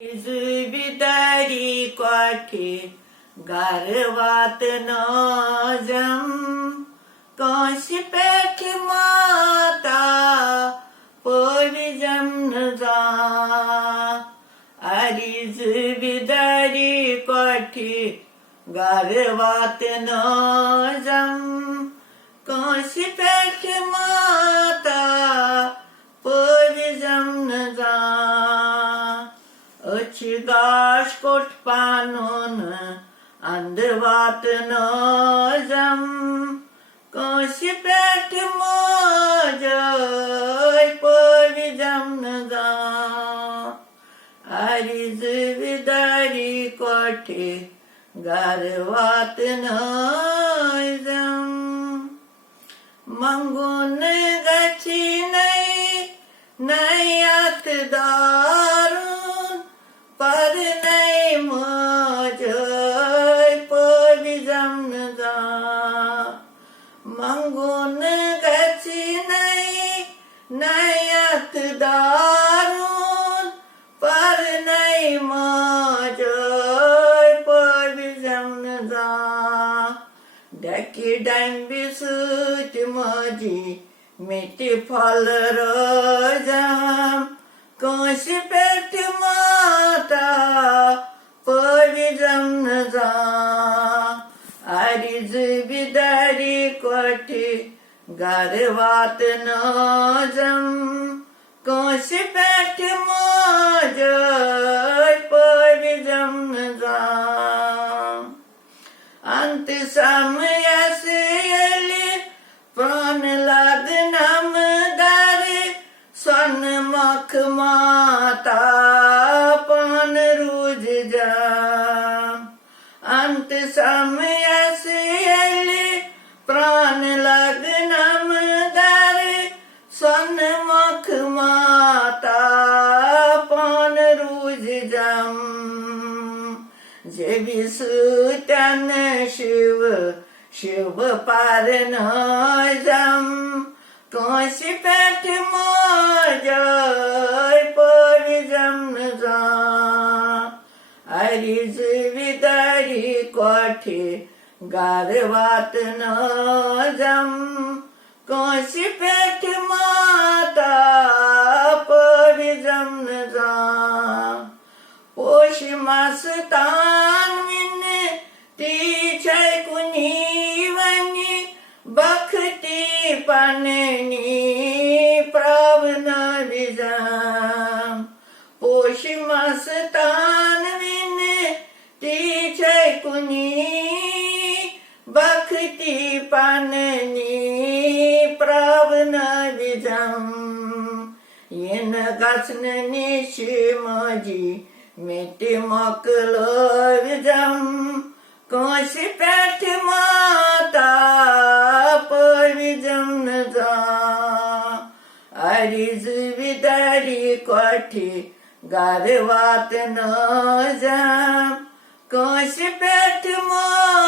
बिदारी काठी गारवात नजम काशी पेठ माता पोविजम नजा अरीज बिदारी काठी गारवात नजम काशी पेठ माता पोविजम नजा गाश कोट पानून अंधवात नजम काशी पेठ मोजय पोविजम नजा अरीज बिदारी कोठी गारवात नजम मंगून गची नाही आत दारून पर नाही मजय पोविजम नजा मंगून गची नाही आत दारून पर नाही मजय पोविजम नजा डॅकी डांबी सूट माझी मिठी फल रजम काशी पेठ माता पोविजम नजा अरीज बिदारी कोठी गारवात नजम काशी पेठ मोजय पोविजम नजा अंत समयस येली प्राण लागनम दारे स्वर्ण मख माता पान रूज जाम अंत समयस येली प्राण लगनम दारे स्वर्ण मख माता पान रूज जाम जे विसुत्यान शिव शिव पार नजम काशी पेठ मोजय पोविजम नजा अरीज बिदारी कोठी गारवात नजम काशी पेठ माता पोविजम नजा पोष मास तानविन ती छय कुनी वनी बखती पाननी प्रावण विजम पोष मास तानविन ती छय कुनी बखती पाननी प्रावण विजम येन गासन निशी माझी मिठी मोकल विजम काशी पेठ माता पोविजम नजा अरीज बिदारी कोठी गारवात नजम काशी पेठ माता